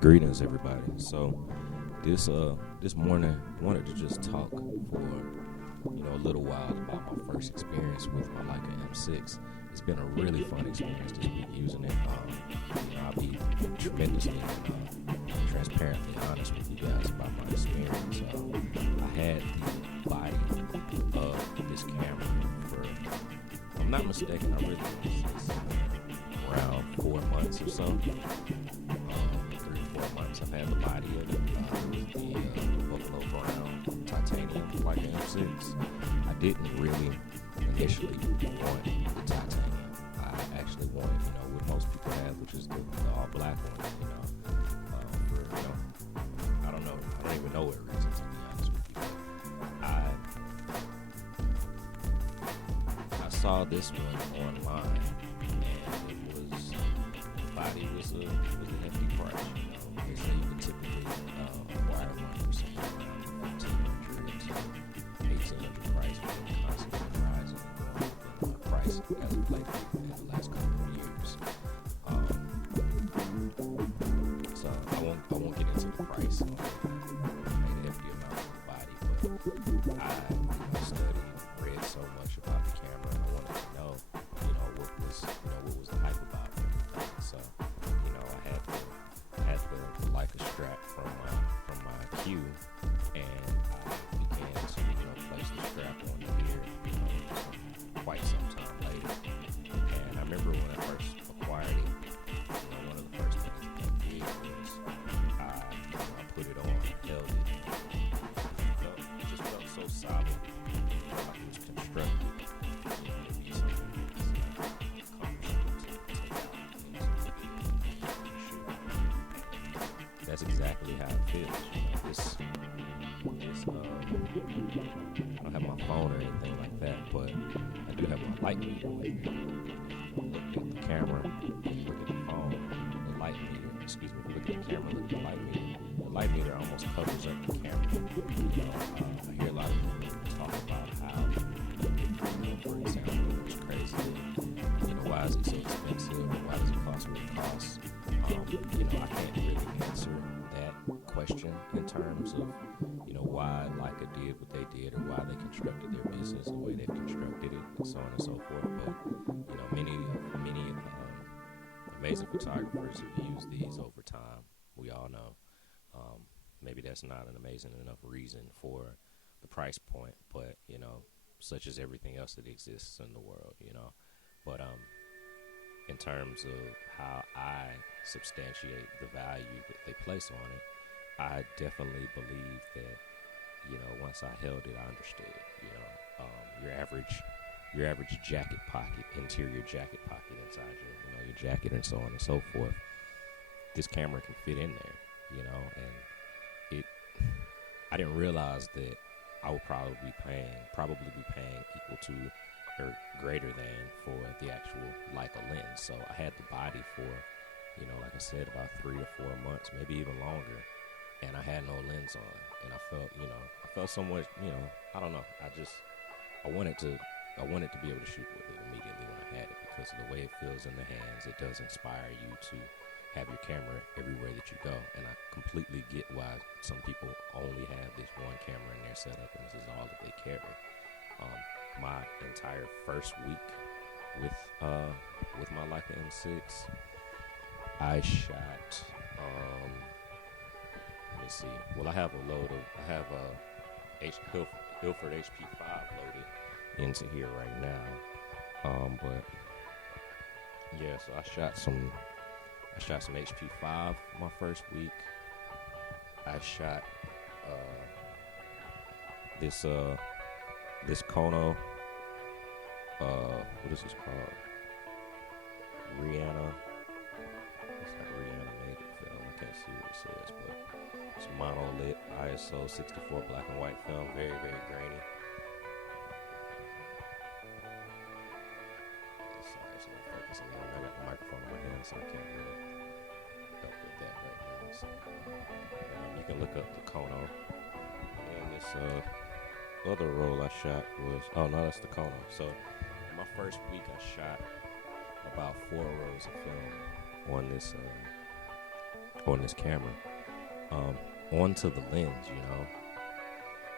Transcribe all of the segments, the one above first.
Greetings, everybody. So, this morning, I wanted to just talk for a little while about my first experience with my Leica M6. It's been a really fun experience this week using it. I'll be tremendously transparently honest with you guys about my experience. I had the body of this camera for, if I'm not mistaken, I really was around 4 months or so. 3 or 4 months. I've had the body of it. The Buffalo Brown titanium Leica M6. I didn't really initially want the titanium. I actually wanted, what most people have, which is the all black one. I don't know. I don't even know what reason, to be honest with you. I saw this one online, and the body was a hefty price. They say you can typically acquire one for something around $1,500 to $1,800 price, but it constantly rising in price as of late in the last couple of years. So I won't get into the price. I made a hefty amount of the body, but I studied, read so much about the camera, and I wanted to know, what was the hype about it. So, I had the Leica strap from my queue, and I began to place the strap on here quite some time later. And I remember when I first acquired it, one of the first things that I did was I put it on, held it. It just felt so solid, like it was constructed. To be something that's comfortable to take out and shoot. That's exactly how it feels. I don't have my phone or anything like that, but I do have my light meter with me. Look at the camera, look at the phone, the light meter. Excuse me, look at the camera, look at the light meter. The light meter almost covers up the camera. I hear a lot of people talk about how, for example, it's crazy. Why is it so expensive? Why does it cost what it costs? I can't really answer that question in terms of, why Leica did what they did or why they constructed their business the way they've constructed it, and so on and so forth. But many amazing photographers have used these over time. We all know. Maybe that's not an amazing enough reason for the price point, but such as everything else that exists in the world, But in terms of how I substantiate the value that they place on it, I definitely believe that, once I held it, I understood. Your average jacket pocket, interior jacket pocket inside your jacket and so on and so forth. This camera can fit in there, and I didn't realize that I would probably be paying equal to or greater than for the actual Leica lens. So I had the body for, like I said, about 3 to 4 months, maybe even longer, and I had no lens on, and I felt somewhat, I don't know. I wanted to be able to shoot with it immediately when I had it because of the way it feels in the hands. It does inspire you to have your camera everywhere that you go, and I completely get why some people only have this one camera in their setup, and this is all that they carry. My entire first week with my Leica M6, I shot. Let me see. Well, I have a Ilford HP5 loaded into here right now. But yeah, so I shot some HP5 my first week. I shot this Kono, what is this called? Rihanna. It's not reanimated film. I can't see what it says, but it's monolit ISO 64 black and white film. Very, very grainy. Sorry, it's not focusing on. I got the microphone in my hand, so I can't really help with that right now. So, you can look up the Kono. And this other roll I shot was, that's the Kono. So in my first week I shot about 4 rolls of film on this on this camera. Onto the lens, you know,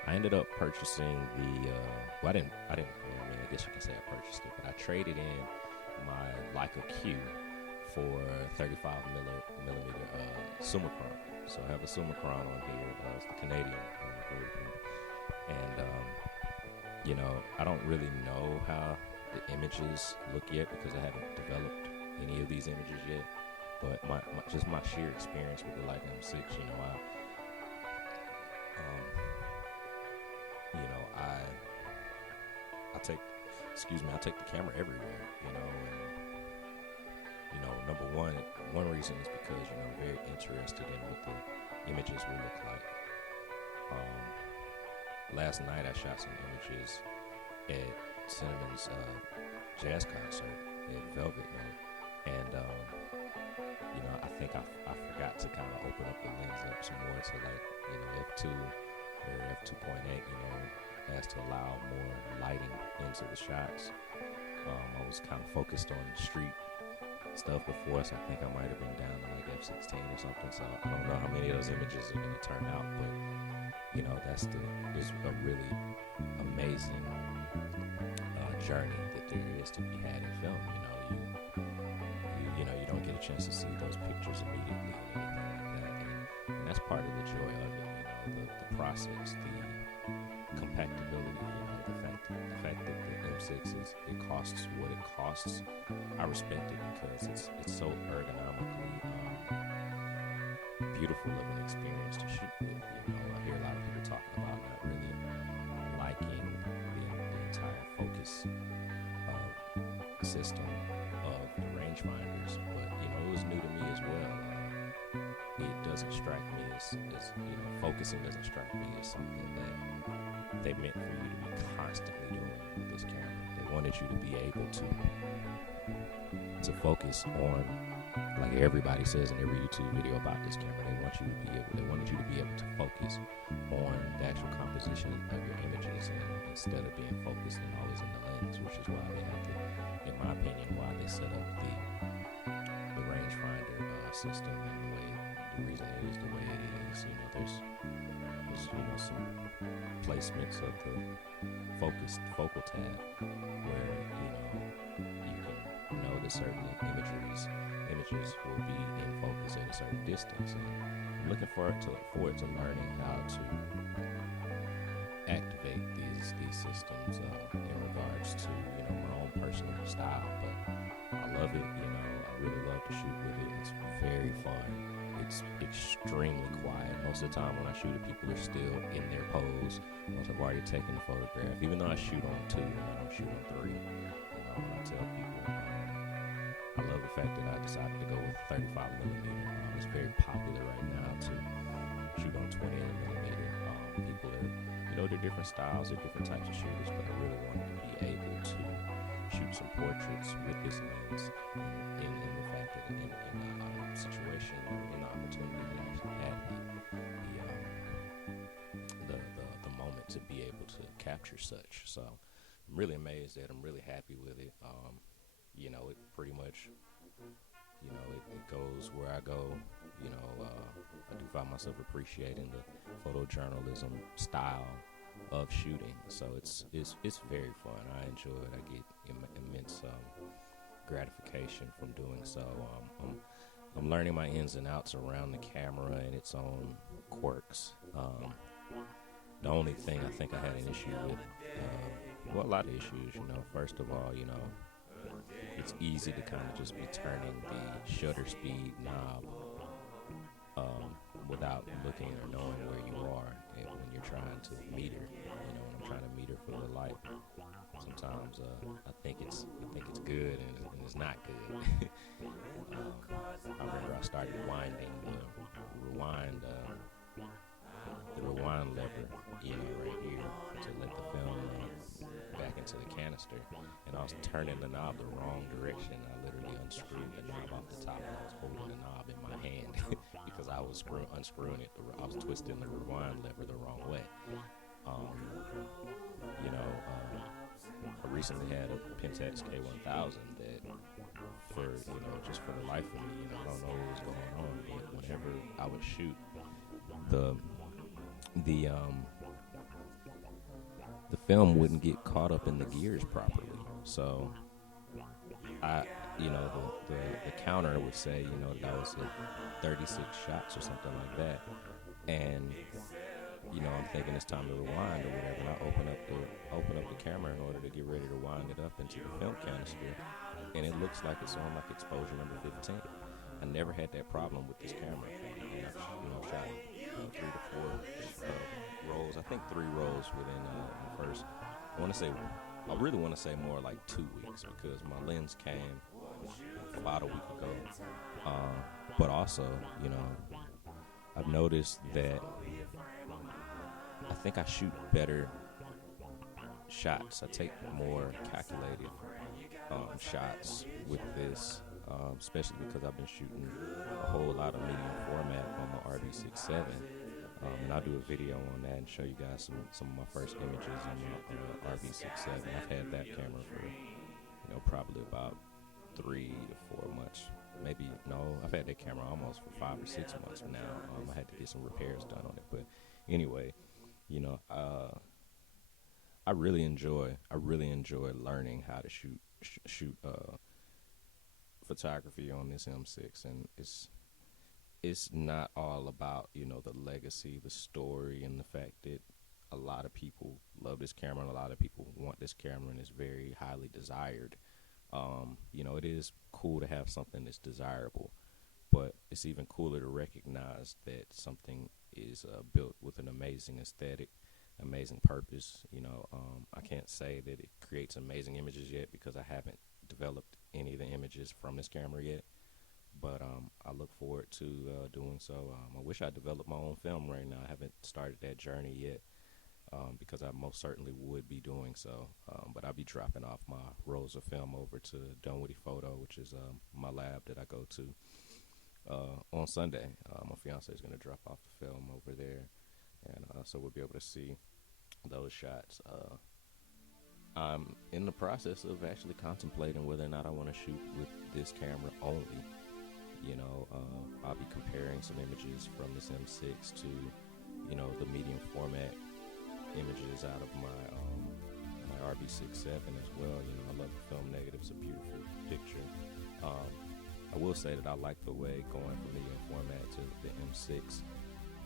I ended up purchasing the. Well, I mean, I guess you can say I purchased it, but I traded in my Leica Q for 35 millimeter Summicron. So I have a Summicron on here. It's the Canadian version, and you know, I don't really know how the images look yet because I haven't developed any of these images yet. But just my sheer experience with the Leica M6, you know, I take, I take the camera everywhere, you know, and you know, number one reason is because, you know, I'm very interested in what the images will look like. Last night I shot some images at Cinnamon's jazz concert at Velvet Note, and you know, I think I forgot to kind of open up the lens up some more to, like, you know, f2 or f2.8, you know, as to allow more lighting into the shots. I was kind of focused on street stuff before, so I think I might have been down to like f16 or something. So I don't know how many of those images are going to turn out, but you know, there's a really amazing journey that there is to be had in film. You know, you know, you don't get a chance to see those pictures immediately and anything like that, and that's part of the joy of it. You know, the process, the compactability, you know, the fact that the M6 it costs what it costs. I respect it because it's so ergonomically beautiful of an experience to shoot with. You know, I hear a lot of people talking about not really liking the entire focus system of the rangefinders, but you know, it was new to me as well. It doesn't strike me as you know, focusing doesn't strike me as something that they meant for you to be constantly doing with this camera. They wanted you to be able to focus on, like everybody says in every YouTube video about this camera, they wanted you to be able to focus on the actual composition of your images, and instead of being focused and always in the lens, which is why they had to, in my opinion, why they set up the rangefinder system and the reason it is the way it is. You know, there's you know, some placements of the focal tab where, you know, you can know that certain images will be in focus at a certain distance, and I'm looking forward to learning how to activate these systems in regards to, you know, my own personal style. But I love it, you know, I really love to shoot with it. It's very fun. It's extremely quiet. Most of the time when I shoot it, people are still in their pose once I've already taken the photograph. Even though I shoot on 2 and I don't shoot on 3, you know, when I tell people, I love the fact that I decided to go with 35 millimeter. It's very popular right now to shoot on 28 millimeter. People are, you know, they're different styles, they're different types of shooters, but I really wanted to be able to shoot some portraits with this lens in the fact that in a situation or in the opportunity that I actually had the moment to be able to capture such. So I'm really amazed at it. I'm really happy with it. You know, it pretty much, you know, it goes where I go. You know, I do find myself appreciating the photojournalism style of shooting. So it's very fun. I enjoy it. I get immense gratification from doing so. I'm learning my ins and outs around the camera and its own quirks. The only thing I think I had an issue with, well, a lot of issues, you know. First of all, you know, it's easy to kind of just be turning the shutter speed knob without looking or knowing where you are when you're trying to meter. You know, when I'm trying to meter for the light, sometimes I think it's good and it's not good. I remember I started winding the rewind lever, you know, right here to let the film back into the canister, and I was turning the knob the wrong direction. I literally unscrewed the knob off the top, and I was holding the knob in my hand because I was unscrewing it. I was twisting the rewind lever the wrong way. You know, I recently had a Pentax K1000 that, just for the life of me, I don't know what was going on, but whenever I would shoot, the the um the film wouldn't get caught up in the gears properly. So I, the counter would say, that I was at 36 shots or something like that, and I'm thinking it's time to rewind or whatever, and I open up the camera in order to get ready to wind it up into the film canister, and it looks like it's on like exposure number 15. I never had that problem with this camera. I've shot 3 to 4 rolls. I think 3 rolls within the first. I really want to say more like 2 weeks, because my lens came about a week ago. But also, I've noticed that I think I shoot better shots. I take more calculated shots with this, especially because I've been shooting a whole lot of medium format on my RB67. And I'll do a video on that and show you guys some of my first images on my RB67. I've had that camera for probably about 3 to 4 months. Maybe no, I've had that camera almost for 5 or 6 months now. I had to get some repairs done on it, but anyway, I really enjoy learning how to shoot photography on this M6, and it's not all about the legacy, the story, and the fact that a lot of people love this camera and a lot of people want this camera, and it's very highly desired. It is cool to have something that's desirable, but it's even cooler to recognize that something is built with an amazing aesthetic, amazing purpose. I can't say that it creates amazing images yet, because I haven't developed any of the images from this camera yet, but I look forward to doing so. I wish I developed my own film right now. I haven't started that journey yet, because I most certainly would be doing so, but I'll be dropping off my rolls of film over to Dunwoody Photo, which is my lab that I go to on Sunday. My fiance is going to drop off the film over there, and so we'll be able to see those shots. I'm in the process of actually contemplating whether or not I want to shoot with this camera only. I'll be comparing some images from this M6 to, the medium format images out of my RB67 as well. I love the film negative. It's a beautiful picture. I will say that I like the way going from medium format to the M6.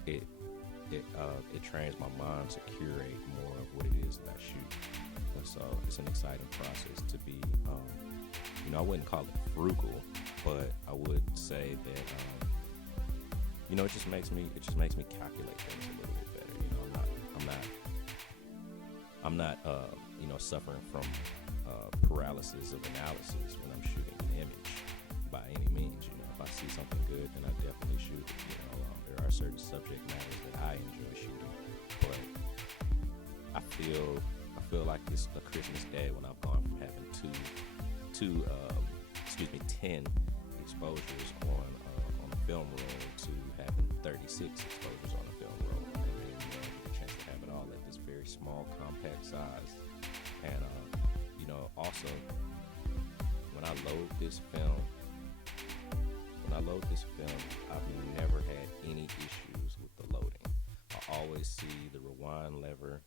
It trains my mind to curate more of what it is that I shoot. And so it's an exciting process to be, I wouldn't call it frugal, but I would say that, it just makes me calculate things a little bit better. I'm not suffering from paralysis of analysis when I'm shooting an image by any means. If I see something good, then I definitely shoot it. There are certain subject matters that I enjoy shooting, but I feel like it's a Christmas day when I've gone from having 10 exposures on a film roll to having 36 exposures on a film roll, and then get a chance to have it all at this very small, compact size. And also when I load this film, I've never had any issues with the loading. I always see the rewind lever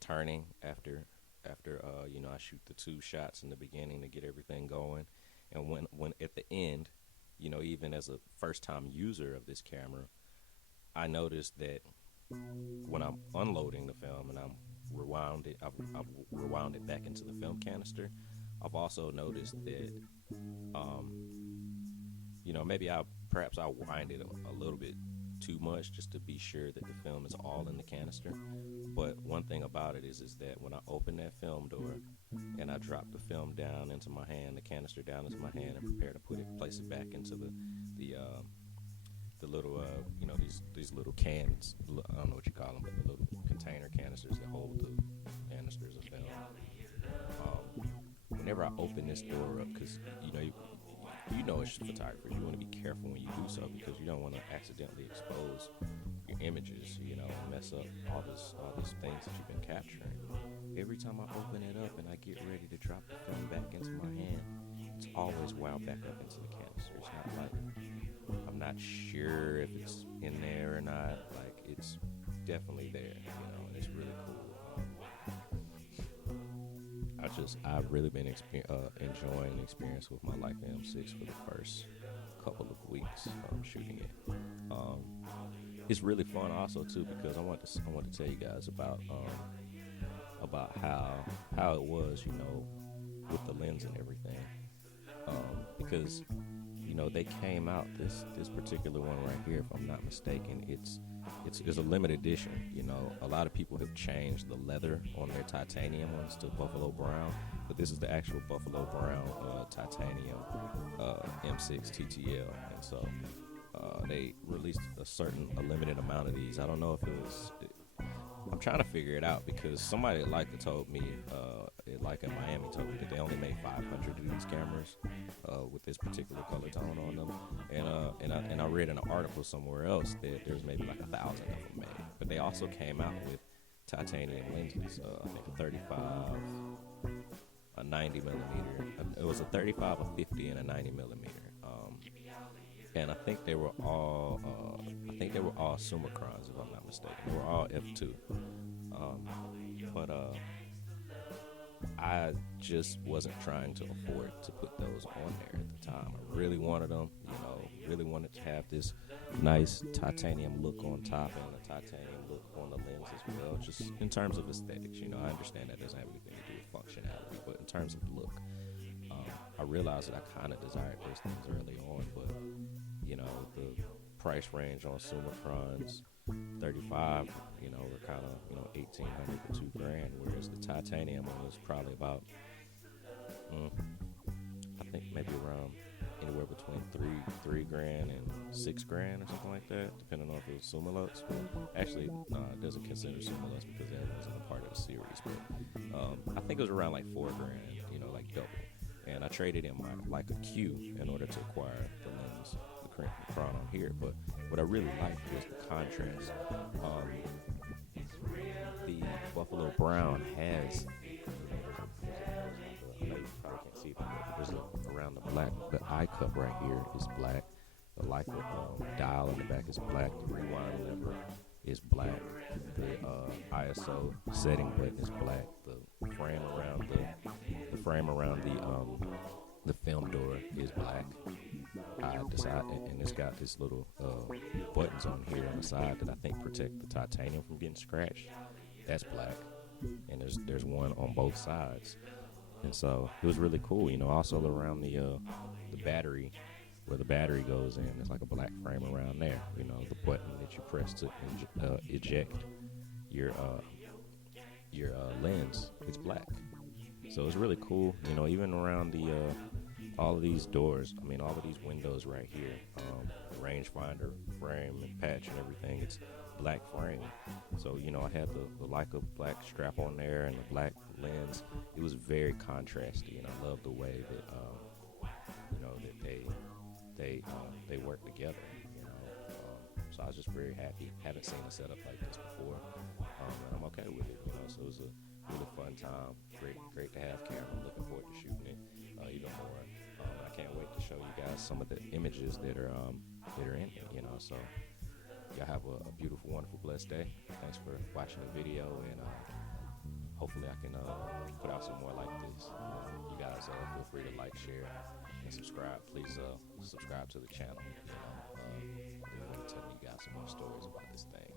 turning after I shoot the 2 shots in the beginning to get everything going, and when at the end, even as a first-time user of this camera, I noticed that when I'm unloading the film and I've rewound it back into the film canister, I've also noticed that maybe I'll wind it a little bit too much just to be sure that the film is all in the canister. But one thing about it is that when I open that film door and I drop the film down into my hand, the canister down into my hand, and prepare to place it back into the little these little cans, I don't know what you call them, but the little container canisters that hold the canisters of film. Whenever I open this door up, because as photographers, you want to be careful when you do so, because you don't want to accidentally expose your images, and mess up all these things that you've been capturing. every time I open it up and I get ready to drop the film back into my hand, it's always wound back up into the canister. It's not like I'm not sure if it's in there or not. Like, it's definitely there, and it's really cool. I've really been enjoying the experience with my Leica M6 for the first couple of weeks shooting it. It's really fun also too, because I want to tell you guys about how it was, with the lens and everything. Because they came out this particular one right here, if I'm not mistaken. It's a limited edition. A lot of people have changed the leather on their titanium ones to buffalo brown, but this is the actual buffalo brown titanium M6 TTL, and so they released a limited amount of these. I don't know if it was. I'm trying to figure it out, because somebody at Leica told me, Leica in Miami told me that they only made 500 of these cameras with this particular color tone on them, and I read in an article somewhere else that there's maybe like 1,000 of them made. But they also came out with titanium lenses, I think a 35, a 90 millimeter. It was a 35, a 50, and a 90 millimeter. And I think they were all Summicrons, if I'm not mistaken. They were all f2. But I just wasn't trying to afford to put those on there at the time. I really wanted them, really wanted to have this nice titanium look on top and a titanium look on the lens as well, just in terms of aesthetics. I understand that doesn't have anything to do with functionality, but in terms of look, I realized that I kind of desired those things early on, but the price range on Summicrons 35, were kind of, 1,800 to $2,000, whereas the titanium one was probably about, I think maybe around anywhere between three grand and $6,000 or something like that, depending on if it was Summilux. Actually, no, it doesn't consider Summilux because that wasn't a part of the series. But I think it was around like $4,000, like double. And I traded in my Leica Q in order to acquire the lens, the Chron on here. But what I really liked was the contrast. The Buffalo Brown has, I know you probably can't see it, but there's around the black. The eye cup right here is black. The Leica dial in the back is black. The rewind lever is black. The ISO setting button is black. The frame around the film door is black. I decided, and it's got this little buttons on here on the side that I think protect the titanium from getting scratched. That's black, and there's one on both sides, and so it was really cool. Also around the battery, where the battery goes in, it's like a black frame around there. The button that you press to eject your lens, it's black. So it's really cool. Even around the all of these doors, all of these windows right here, the rangefinder frame and patch and everything, it's black frame. So I had the Leica black strap on there and the black lens. It was very contrasty, and I love the way that that they work together. So I was just very happy. Haven't seen a setup like this before, and I'm okay with it. So it was a really fun time. Great to have camera. I'm looking forward to shooting it even more. I can't wait to show you guys some of the images that are in it. So y'all have a beautiful, wonderful, blessed day. Thanks for watching the video, and hopefully I can put out some more like this. You guys feel free to like, share, and subscribe. Please subscribe to the channel. I'm going to tell you guys some more stories about this thing.